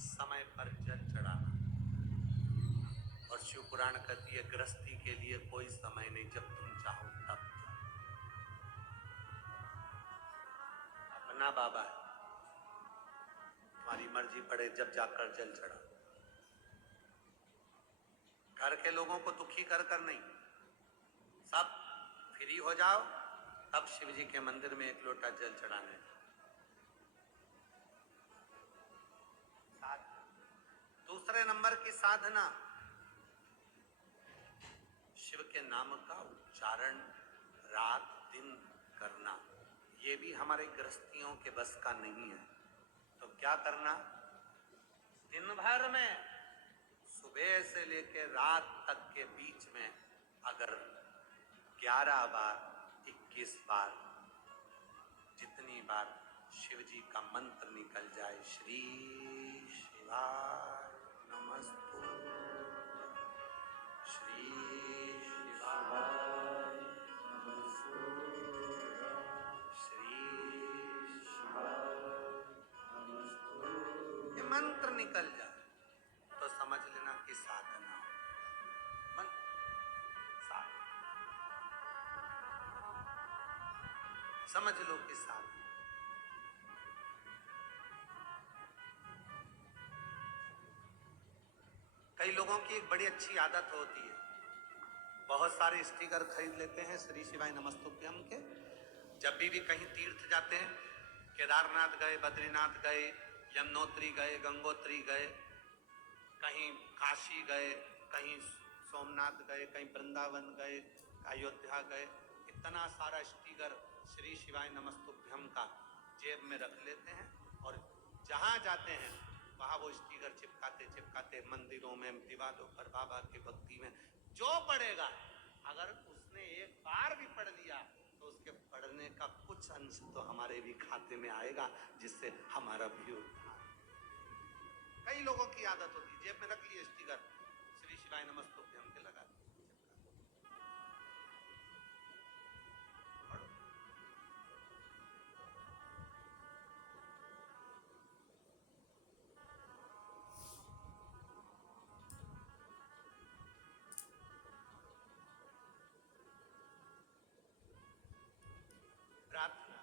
समय पर जल चढ़ाना। और शिव पुराण कहती है गृहस्थी के लिए कोई समय नहीं, जब तुम चाहो तब अपना बाबा है, तुम्हारी मर्जी पड़े जब जाकर जल चढ़ा। घर के लोगों को दुखी कर कर नहीं, सब फ्री हो जाओ तब शिव जी के मंदिर में एक लोटा जल चढ़ाने। दूसरे नंबर की साधना शिव के नाम का उच्चारण रात दिन करना। ये भी हमारे गृहस्थियों के बस का नहीं है। तो क्या करना, दिन भर में सुबह से लेकर रात तक के बीच में अगर 11 बार 21 बार जितनी बार शिव जी का मंत्र निकल जाए, श्री शिवाय नमस्तु, श्री शिवाय नमस्तु, श्री शिवाय नमस्तु, ये मंत्र निकल जाए तो समझ लेना कि साधना समझ लो कि साधना। कई लोगों की एक बड़ी अच्छी आदत होती है, बहुत सारे स्टिकर खरीद लेते हैं श्री शिवाय नमस्तुभ्यम के। जब भी कहीं तीर्थ जाते हैं, केदारनाथ गए, बद्रीनाथ गए, यमुनोत्री गए, गंगोत्री गए, कहीं काशी गए, कहीं सोमनाथ गए, कहीं वृंदावन गए, अयोध्या गए, इतना सारा स्टिकर श्री शिवाय नमस्तुभ्यम का जेब में रख लेते हैं और जहां जाते हैं वहां वो स्टिकर चिपकाते चिपकाते मंदिरों में, दीवारों पर, बाबा की भक्ति में जो पढ़ेगा, अगर उसने एक बार भी पढ़ लिया तो उसके पढ़ने का कुछ अंश तो हमारे भी खाते में आएगा, जिससे हमारा भी उद्धार। कई लोगों की आदत होती है जेब में रख लिए स्टिकर श्री शिवाय नमस्तुभ्यम के लगा दिए। प्रार्थना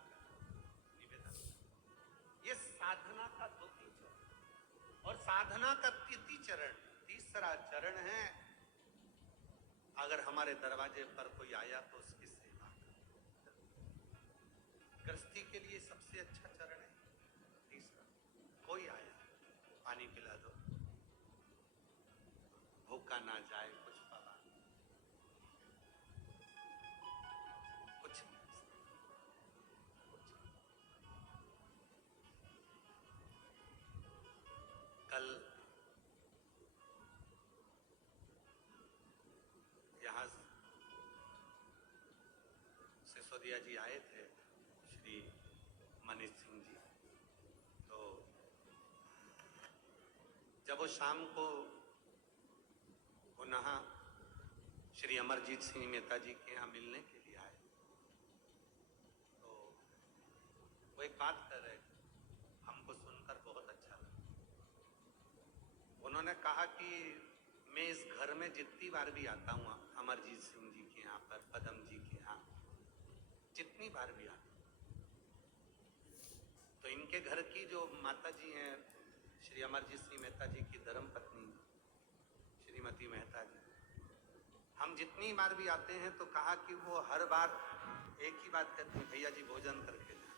निवेदन, ये साधना का द्वितीय चरण। और साधना का तीसरा चरण है, अगर हमारे दरवाजे पर कोई आया तो उसकी सेवा। गृहस्थी के लिए सबसे अच्छा चरण है तीसरा। कोई आया पानी पिला दो, भूखा ना जाए, कुछ पावा, कुछ कल यहाँ सिसोदिया जी आए थे, श्री मनीष सिंह जी। तो जब वो शाम को पुनः श्री अमरजीत सिंह मेहता जी के यहाँ मिलने के लिए आए, तो वो एक बात कर रहे थे, हमको सुनकर बहुत अच्छा लगा। उन्होंने कहा कि मैं इस घर में जितनी बार भी आता हूँ, अमरजीत सिंह जी के यहाँ पर, पदम जी के यहाँ जितनी बार भी आता हूँ, तो इनके घर की जो माता जी हैं, श्री अमरजीत सिंह मेहता जी की धर्म पत्नी श्रीमती मेहता जी, हम जितनी बार भी आते हैं तो कहा कि वो हर बार एक ही बात कहते हैं, भैया जी भोजन करके जाए।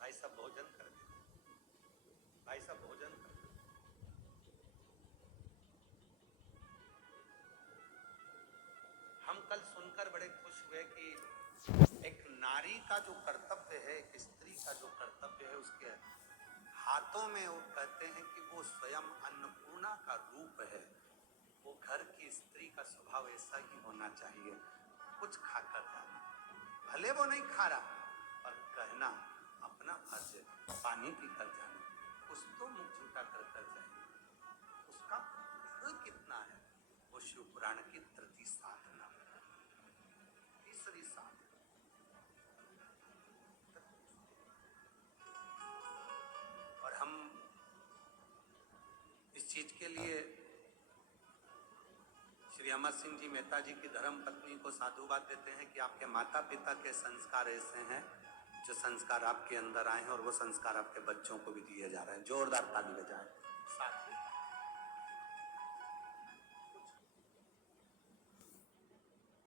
भाई साहब भोजन करके, भाई साहब भोजन करके। हम कल सुनकर बड़े खुश हुए कि एक नारी का जो कर्तव्य है, एक स्त्री का जो कर्तव्य है, उसके हाथों में वो कहते हैं कि वो स्वयं अन्नपूर्णा का रूप है। वो घर की स्त्री का स्वभाव ऐसा ही होना चाहिए, कुछ खाकर जाना, भले वो नहीं खा रहा, पर कहना अपना फर्ज है, पानी पी कर जाना, कुछ तो मुख झूठा कर कर जाए। उसका फल कितना है, वो शिव पुराण की तृतीय साधना, तीसरी साधना। और हम चीज के लिए श्री अमर सिंह जी मेहता जी की धर्म पत्नी को साधुवाद देते हैं कि आपके माता पिता के संस्कार ऐसे हैं जो संस्कार आपके अंदर आए हैं और वो संस्कार आपके बच्चों को भी दिए जा रहे हैं। जोरदार ताली बजाएं साथ में।